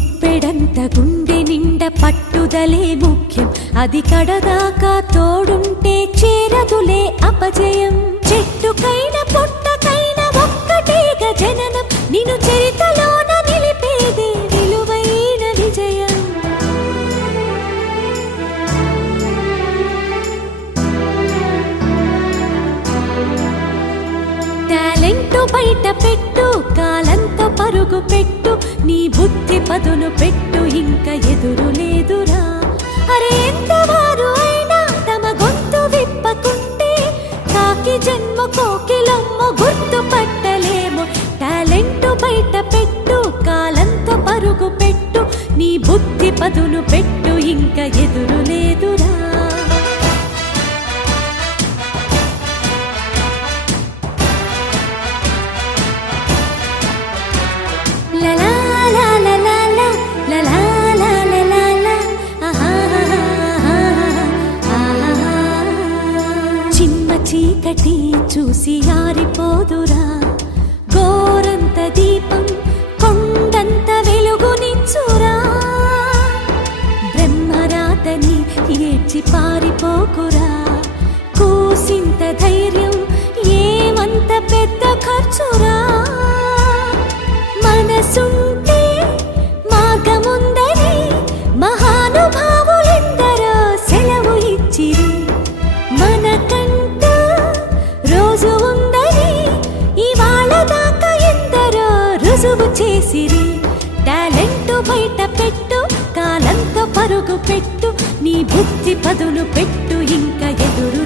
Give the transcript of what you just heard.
గుప్పెడంత గుండె నిండ పట్టుదలే ముఖ్యం, అది కడదాకా తోడుంటే చేరదులే అపజయం. చెట్టుకైన పుట్టకైన ఒక్కటేగ జననం, నిన్ను చరితలోన నిలిపేదే విలువైన విజయం. టాలెంటు బయట పెట్టు, కాలంతో పరుగు పెట్టు, నీ బుద్ధి పదును పెట్టు, ఇంకా ఎదురు లేదురా. అరే ఎంతవారు అయినా తమ గొంతు విప్పకుంటే కాకి జన్మ కోకిలమ్మ గుర్తుపట్టలేము. టాలెంటు బయట పెట్టు, కాలంతో పరుగు పెట్టు, నీ బుద్ధి పదును పెట్టు, ఇంకా ఎదురు లేదురా. చీకటి చూసి ఆరిపోదురా, గోరంత దీపం కొండంత వెలుగునిచ్చురా. బ్రహ్మరాతని ఏడ్చి పారిపోకురా, కూసింత ధైర్యం ఏమంత పెద్ద ఖర్చురా. మనసుంటే మార్గముందని మహానుభావులెందరో సెలవు ఇచ్చిరి. మనకంట రోజు ఉందని ఇవాళ దాకా ఎందరో రుజువు చేసిరి. టాలెంటు బయట పెట్టు, కాలంతో పరుగు పెట్టు, నీ బుద్ధి పదును పెట్టు, ఇంకా ఎదురు